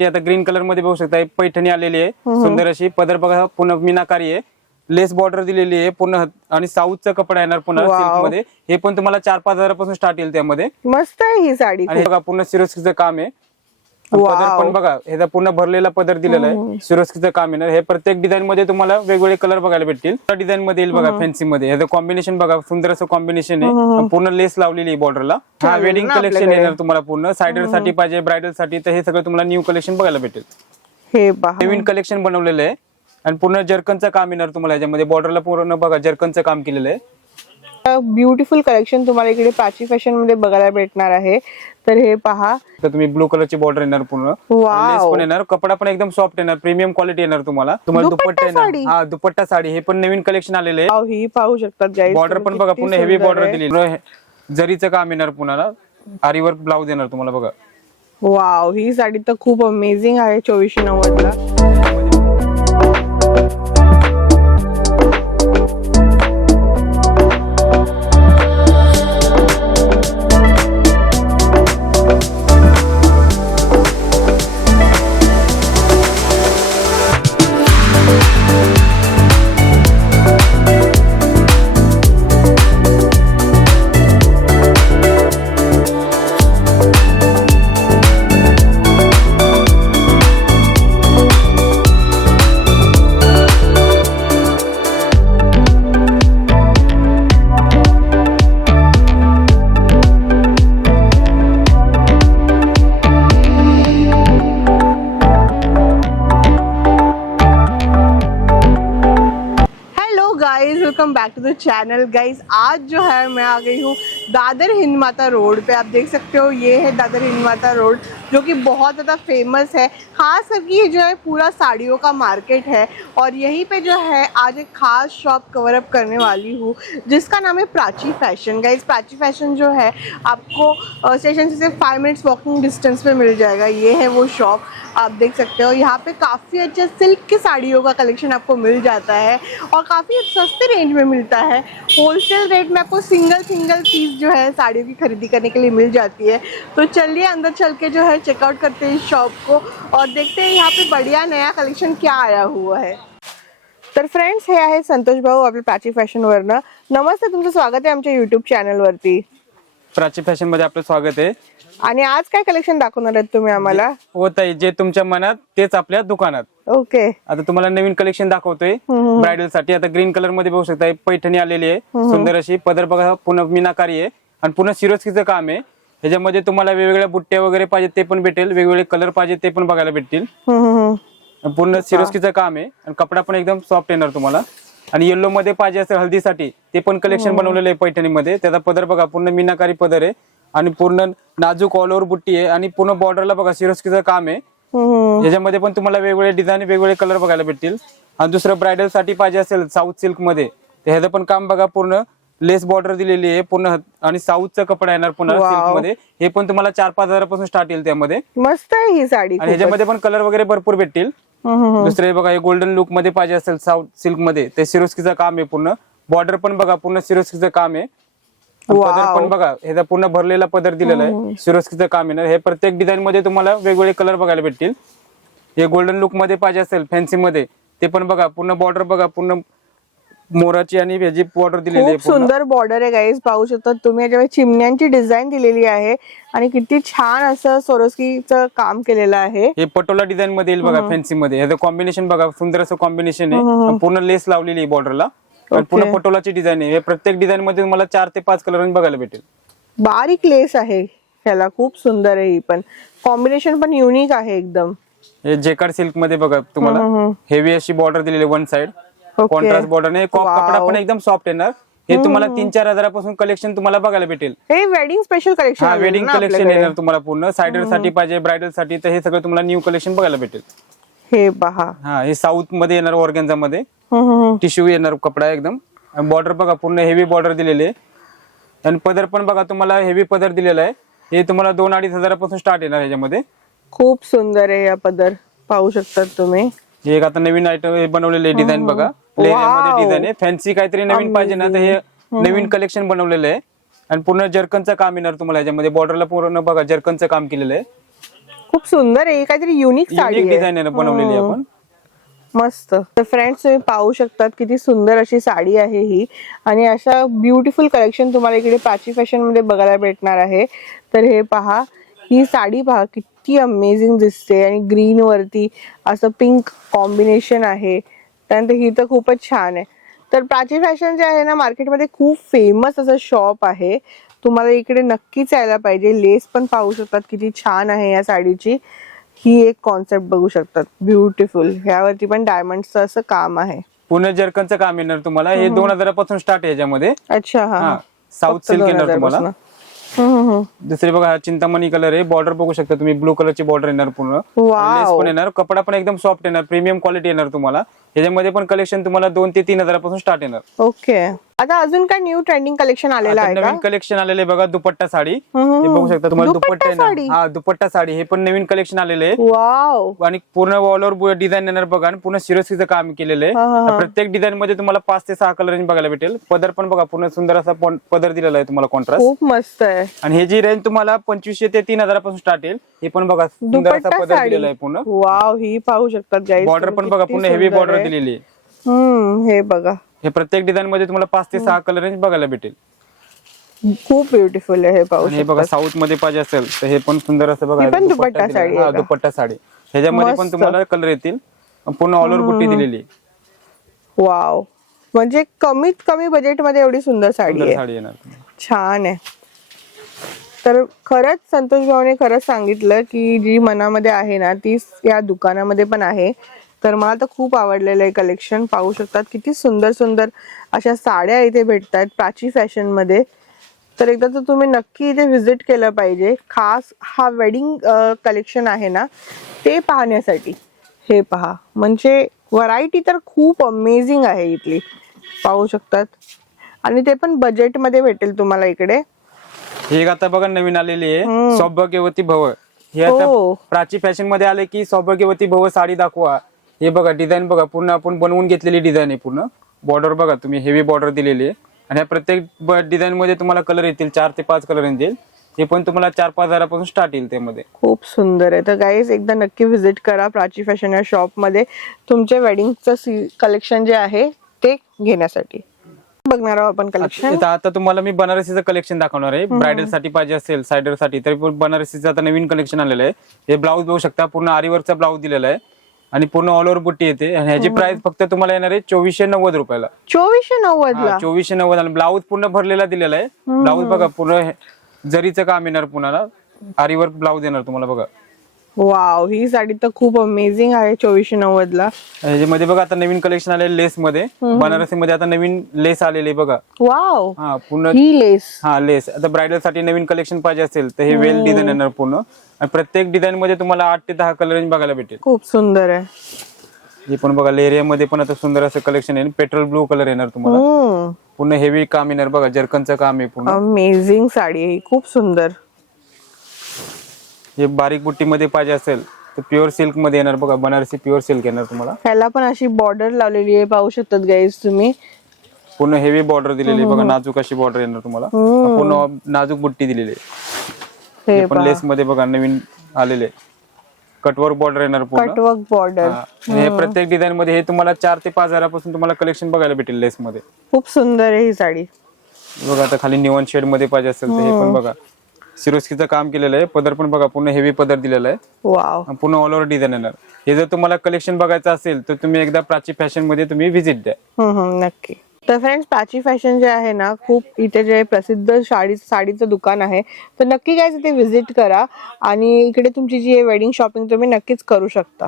साठी आता green colour मध्ये बघू शकता पैठणी आलेली आहे सुंदर अशी. पदर बघा पूर्ण मीनाकारी आहे, लेस बॉर्डर दिलेली आहे पूर्ण आणि साऊथचा कपडा येणार पुन्हा सिल्क मध्ये. हे पण तुम्हाला 4-5 हजारापासून स्टार्ट येईल त्यामध्ये. मस्त आहे ही साडी. आणि बघा पूर्ण सिरोस्कीचं काम आहे. पदर पण बघा हे पूर्ण भरलेला पदर दिलेला आहे, सिरोस्कीचं काम येणार. हे प्रत्येक डिझाईन मध्ये तुम्हाला वेगवेगळे कलर बघायला भेटतील. डिझाईन मध्ये येईल बघा फॅन्सी मध्ये. ह्याचं कॉम्बिनेशन बघा सुंदर असं कॉम्बिनेशन आहे, पूर्ण लेस लावलेली आहे बॉर्डरला. हा वेडिंग कलेक्शन येणार तुम्हाला पूर्ण. सायडर साठी पाहिजे, ब्रायडल साठी, तर हे सगळं तुम्हाला न्यू कलेक्शन बघायला भेटेल. हे पहा नवीन कलेक्शन बनवलेलं आहे आणि पूर्ण जर्कनचं काम येणार तुम्हाला याच्यामध्ये. बॉर्डरला पूर्ण बघा जर्कनचं काम केलेलं आहे. ब्युटिफुल कलेक्शन तुम्हाला इकडे प्राची फॅशन मध्ये बघायला भेटणार आहे. तर हे पहा, तर तुम्ही ब्लू कलरची बॉर्डर येणार पूर्ण, लेस पण येणार, कपडा पण एकदम सॉफ्ट येणार, प्रीमियम क्वालिटी येणार तुम्हाला. दुपट्टा येणार. हा दुपट्टा साडी हे पण नवीन कलेक्शन आलेले आहे. ही पाहू शकतात गाईज. बॉर्डर पण बघा पूर्ण हेवी बॉर्डर दिली, जरीचं काम येणार पुन्हा, आरीवर्क ब्लाउज येणार तुम्हाला बघा. वाव, ही साडी तर खूप अमेझिंग आहे 2490 ला. Welcome back to the channel guys. आज जो है मैं आ गई हूँ दादर हिंद माता रोड पे। आप देख सकते हो ये है दादर हिंद माता रोड, जो कि बहुत ज़्यादा फेमस है। खास करके ये जो है पूरा साड़ियों का मार्केट है और यहीं पे जो है आज एक खास शॉप कवर अप करने वाली हूँ जिसका नाम है Prachi fashion. Guys Prachi fashion जो है आपको स्टेशन से सिर्फ 5 मिनट्स वॉकिंग डिस्टेंस पे मिल जाएगा। ये है वो शॉप, आप देख सकते हो। यहाँ पे काफ़ी अच्छा सिल्क की साड़ियों का कलेक्शन आपको मिल जाता है और काफ़ी सस्ते रेंज में मिलता है। होलसेल रेट में आपको सिंगल पीस जो है साड़ियों की खरीदी करने के लिए मिल जाती है। तो चलिए अंदर चल के जो है चेकआउट करते हैं इस शॉप को और देखते हैं यहाँ पे बढ़िया नया कलेक्शन क्या आया हुआ है। तर फ्रेंड्स, हे आहे संतोष भाऊ आपल्या प्राची फॅशन वरनं। नमस्ते, तुमचं स्वागत आहे आमच्या YouTube चॅनल वरती। प्राची फॅशन मध्ये आपलं स्वागत आहे। आणि आज काय कलेक्शन दाखवणार आहेत तुम्ही आम्हाला? होत आहे जे तुमच्या मनात तेच आपल्या दुकानात। ओके, आता तुम्हाला नवीन कलेक्शन दाखवतोय ब्रायडल साठी। आता ग्रीन कलर मध्ये बघू शकता पैठणी आलेली आहे सुंदर अशी। पदर बघा पूर्ण मीनाकारी आहे आणि पूर्ण सिरोस्कीचं काम आहे। ह्याच्यामध्ये तुम्हाला वेगवेगळ्या बुट्ट्या वगैरे पाहिजे ते पण भेटेल, वेगवेगळे कलर पाहिजे ते पण बघायला भेटतील। पूर्ण सिरोस्कीचं काम आहे आणि कपडा पण एकदम सॉफ्ट येणार तुम्हाला। आणि येलो मध्ये पाहिजे असेल हल्दीसाठी ते पण कलेक्शन बनवलेलं आहे पैठणीमध्ये। त्याचा पदर बघा पूर्ण मीनाकारी पदर आहे आणि पूर्ण नाजूक ऑल ओव्हर बुट्टी आहे आणि पूर्ण बॉर्डरला बघा सिरोस्कीचं काम आहे। याच्यामध्ये पण तुम्हाला वेगवेगळे डिझाईन वेगवेगळे कलर बघायला भेटतील। आणि दुसरं ब्रायडल साठी पाहिजे असेल साऊथ सिल्क मध्ये तर ह्याचं पण काम बघा पूर्ण लेस बॉर्डर दिलेली आहे पूर्ण आणि साऊथचा कपडा येणार पुन्हा सिल्क मध्ये। हे पण तुम्हाला 4-5 हजारापासून स्टार्ट येईल त्यामध्ये। मस्त आहे ही साडी आणि ह्याच्यामध्ये पण कलर वगैरे भरपूर भेटतील। दुसरे बघा हे गोल्डन लुक मध्ये पाहिजे असेल साऊथ सिल्क मध्ये ते सिरोस्कीचं काम आहे पूर्ण। बॉर्डर पण बघा पूर्ण सिरोस्कीचं काम आहे। पदर पण बघा हे पूर्ण भरलेला पदर दिलेला आहे, सिरोस्कीचं काम येणार। हे प्रत्येक डिझाईन मध्ये तुम्हाला वेगवेगळे कलर बघायला भेटतील। हे गोल्डन लुक मध्ये पाहिजे असेल फॅन्सी मध्ये ते पण बघा पूर्ण बॉर्डर बघा पूर्ण मोराची आणि ह्याची बॉर्डर दिलेली आहे। खूप सुंदर बॉर्डर आहे गाईज, पाहू शकता तुम्ही। याच्यावर चिमण्यांची डिझाईन दिलेली आहे आणि किती छान असं सिरोस्कीचं काम केलेलं आहे। हे पटोला डिझाईन मध्ये येईल बघा फॅन्सी मध्ये। ह्याचं कॉम्बिनेशन बघा सुंदर असं कॉम्बिनेशन आहे, पूर्ण लेस लावलेली आहे बॉर्डरला आणि पूर्ण पटोलाची डिझाईन आहे। हे प्रत्येक डिझाईन मध्ये तुम्हाला 4 ते 5 कलर बघायला भेटेल। बारीक लेस आहे ह्याला, खूप सुंदर आहे ही पण। कॉम्बिनेशन पण युनिक आहे एकदम। हे जेकार्ड सिल्क मध्ये बघा तुम्हाला हेवी अशी बॉर्डर दिलेली 1 साइड कॉन्ट्रास्ट बॉर्डर ने। कपडा पण एकदम सॉफ्ट येणार। हे तुम्हाला 3-4 हजारापासून कलेक्शन तुम्हाला बघायला भेटेल। हे वेडिंग स्पेशल कलेक्शन, हा वेडिंग कलेक्शन येणार तुम्हाला पूर्ण। सायडर साठी पाहिजे, ब्रायडल साठी, तर हे सगळं तुम्हाला न्यू कलेक्शन बघायला भेटेल। हे पहा, हा हे साऊथ मध्ये येणार ऑर्गेन्झा मध्ये टिश्यू येणार कपडा एकदम। बॉर्डर बघा पूर्ण हेवी बॉर्डर दिलेली आहे आणि पदर पण बघा तुम्हाला हेवी पदर दिलेला आहे। हे तुम्हाला 2-2.5 हजारापासून स्टार्ट येणार ह्याच्यामध्ये। खूप सुंदर आहे या पदर, पाहू शकतात तुम्ही। हे एक आता नवीन आयटम बनवलेले डिझाईन बघा, लेहरियामध्ये डिझाईन आहे। फॅन्सी काहीतरी नवीन पाहिजे ना तर हे नवीन कलेक्शन बनवलेलं आहे आणि पूर्ण जर्कनचं काम येणार तुम्हाला ह्याच्यामध्ये। बॉर्डरला पूर्ण बघा जर्कनचं काम केलेलं आहे। खूप सुंदर आहे, काहीतरी युनिक साडी युनिक आहे. डिझाईन बनवलेली आहे आपण. मस्त. तर फ्रेंड्स तुम्ही पाहू शकतात किती सुंदर अशी साडी आहे ही, आणि अशा ब्युटिफुल कलेक्शन तुम्हाला इकडे प्राची फॅशन मध्ये बघायला भेटणार आहे. तर हे पहा, ही साडी पहा किती अमेझिंग दिसते, आणि ग्रीन वरती असं पिंक कॉम्बिनेशन आहे. त्यानंतर ही तर खूपच छान आहे. तर प्राची फॅशन जे आहे ना, मार्केटमध्ये खूप फेमस असं शॉप आहे. तुम्हाला इकडे नक्कीच यायला पाहिजे. लेस पण पाहू शकतात किती छान आहे या साडीची. ही एक कॉन्सेप्ट बघू शकतात, ब्युटिफुल. ह्यावरती पण डायमंडचं असं काम आहे. पुणे जर्कनचं काम येणार तुम्हाला. हे 2000 पासून स्टार्ट आहे याच्यामध्ये. अच्छा. हा, साऊथ सिल्क येणार तुम्हाला. दुसरी बघा, हा चिंतामणी कलर आहे. बॉर्डर बघू शकता तुम्ही, ब्लू कलरची बॉर्डर येणार पूर्ण. लेस पण येणार, कपडा पण एकदम सॉफ्ट येणार, प्रीमियम क्वालिटी येणार तुम्हाला. याच्यामध्ये पण कलेक्शन तुम्हाला 2 ते 3000 पासून स्टार्ट येणार. ओके. आता अजून काय न्यू ट्रेंडिंग कलेक्शन आलेलं आहे का? नवीन कलेक्शन आलेले बघा, दुपट्टा साडी. हे बघू शकता तुम्हाला, दुपट्टा येणार. हा, दुपट्टा साडी हे पण नवीन कलेक्शन आलेले आहे. वाव. आणि पूर्ण ऑल ओव्हर डिझाईन येणार बघा, आणि पूर्ण सिरोस्कीचं काम केलेलं आहे. प्रत्येक डिझाईन मध्ये तुम्हाला 5 ते 6 कलर बघायला भेटेल. पदर पण बघा, पूर्ण सुंदर असा पदर दिलेला आहे तुम्हाला, कॉन्ट्रास्ट. खूप मस्त आहे. आणि हे जी रेंज तुम्हाला 2500 ते 3000 पासून स्टार्ट येईल. हे पण बघा, सुंदर असा पदर दिलेला आहे पूर्ण. वाव, ही पाहू शकतात गाईज. बॉर्डर पण बघा, पूर्ण हेवी बॉर्डर दिलेली आहे. हे बघा, हे प्रत्येक डिझाइन मध्ये तुम्हाला 5 ते 6 कलर रेंज बघायला भेटेल. खूप ब्युटिफुल आहे. हे पाहू हे बघा, साऊथ मध्ये पाहिजे असेल तर हे पण सुंदर असं बघा, दुपट्टा साडी. हा, दुपट्टा साडी. ह्याच्यामध्ये पण तुम्हाला कलर येतील. पूर्ण ऑल ओव्हर बुट्टी दिलेली. वाव, म्हणजे कमीत कमी बजेट मध्ये एवढी सुंदर साडी आहे. छान आहे. तर खरंच संतोष भाऊने खरंच सांगितलं की जी मनामध्ये आहे ना, ती या दुकानामध्ये पण आहे. तर मला तर खूप आवडलेलं आहे कलेक्शन. पाहू शकतात किती सुंदर सुंदर अशा साड्या इथे भेटतात प्राची फॅशन मध्ये. तर एकदा तर तुम्ही नक्की इथे व्हिजिट केलं पाहिजे. खास हा वेडिंग कलेक्शन आहे ना, ते पाहण्यासाठी. हे पहा, म्हणजे व्हरायटी तर खूप अमेझिंग आहे इथली, पाहू शकतात. आणि ते पण बजेट मध्ये भेटेल तुम्हाला इकडे. हे आता बघा नवीन आलेली आहे, सौभाग्यवती भव. हे आता प्राची फॅशन मध्ये आले की सौभाग्यवती भव साडी दाखवा. हे बघा, डिझाईन बघा, पूर्ण आपण बनवून घेतलेली डिझाईन आहे. पूर्ण बॉर्डर बघा तुम्ही, हेवी बॉर्डर दिलेली आहे. आणि ह्या प्रत्येक डिझाईन मध्ये तुम्हाला कलर येतील, 4 ते 5 कलर येतील. हे पण तुम्हाला 4-5 हजारापासून स्टार्ट येईल त्यामध्ये. खूप सुंदर आहे. तर गाईज एकदा नक्की व्हिजिट करा प्राची फॅशन या शॉप मध्ये, तुमच्या वेडिंगचं कलेक्शन जे आहे ते घेण्यासाठी. बघणार आहोत आपण कलेक्शन. आता तुम्हाला मी बनारसीचं कलेक्शन दाखवणार आहे. ब्रायडल साठी पाहिजे असेल, सायडर साठी, तरी पण बनारसीचं आता नवीन कलेक्शन आलेलं आहे. हे ब्लाऊज बघू शकता, पूर्ण आरीवर्कचा ब्लाऊज दिलेला आहे. आणि पूर्ण ऑल ओव्हर बुट्टी येते. आणि ह्याची प्राइस फक्त तुम्हाला येणार आहे 2490 रुपयाला. 2490 2490. आणि ब्लाऊज पूर्ण भरलेला दिलेला आहे. ब्लाऊज बघा, पूर्ण जरीचं काम येणार, पुन्हा आरीवर्क ब्लाऊज येणार तुम्हाला बघा. वाव, ही साडी तर खूप अमेझिंग आहे 2490 ला. ह्याच्यामध्ये बघा आता नवीन कलेक्शन आले लेस मध्ये. बनारसी मध्ये आता नवीन लेस आलेले बघा. वाव, हा, पूर्ण ही लेस. हा, लेस. आता ब्रायडल साठी नवीन कलेक्शन पाहिजे असेल तर हे वेल डिझाईन येणार पूर्ण. आणि प्रत्येक डिझाईन मध्ये तुम्हाला 8 ते 10 कलर रेंज बघायला भेटेल. खूप सुंदर आहे. हे पण बघा, लेरिया मध्ये पण आता सुंदर असं कलेक्शन येईल. पेट्रोल ब्लू कलर येणार तुम्हाला. पूर्ण हेवी काम येणार बघा, जर्कनचं काम आहे पूर्ण. अमेझिंग साडी आहे, खूप सुंदर. हे बारीक बुट्टी मध्ये पाहिजे असेल तर प्युअर सिल्क मध्ये येणार बघा, बनारसी प्युअर सिल्क येणार तुम्हाला. ह्याला पण अशी बॉर्डर लावलेली आहे, पाहू शकतात गाईज तुम्ही. पूर्ण हेवी बॉर्डर दिलेली बघा, नाजूक अशी बॉर्डर येणार तुम्हाला. पूर्ण नाजूक बुट्टी दिलेली आहे. हे पण लेस मध्ये बघा नवीन आलेले कटवर्क बॉर्डर येणार पूर्ण. Cutwork border. हे प्रत्येक डिझाईन मध्ये हे तुम्हाला 4 ते 5 हजारापासून तुम्हाला कलेक्शन बघायला भेटेल लेस मध्ये. खूप सुंदर आहे ही साडी बघा. आता खाली निवॉन शेड मध्ये पाहिजे असेल तर हे पण बघा, सिरोस्कीचं काम केलेलं आहे. पदर पण बघा, पूर्ण हेवी पदर दिलेला आहे. वाव, पूर्ण ऑल ओव्हर डिझाईन येणार. हे जर तुम्हाला कलेक्शन बघायचं असेल तर तुम्ही एकदा प्राची फॅशन मध्ये तुम्ही व्हिजिट द्या. नक्की. तर फ्रेंड्स, प्राची फॅशन जे आहे ना, खूप इथे जे प्रसिद्ध साडीचं दुकान आहे, तर नक्की काय इथे व्हिजिट करा. आणि इकडे तुमची जी वेडिंग शॉपिंग तुम्ही नक्कीच करू शकता.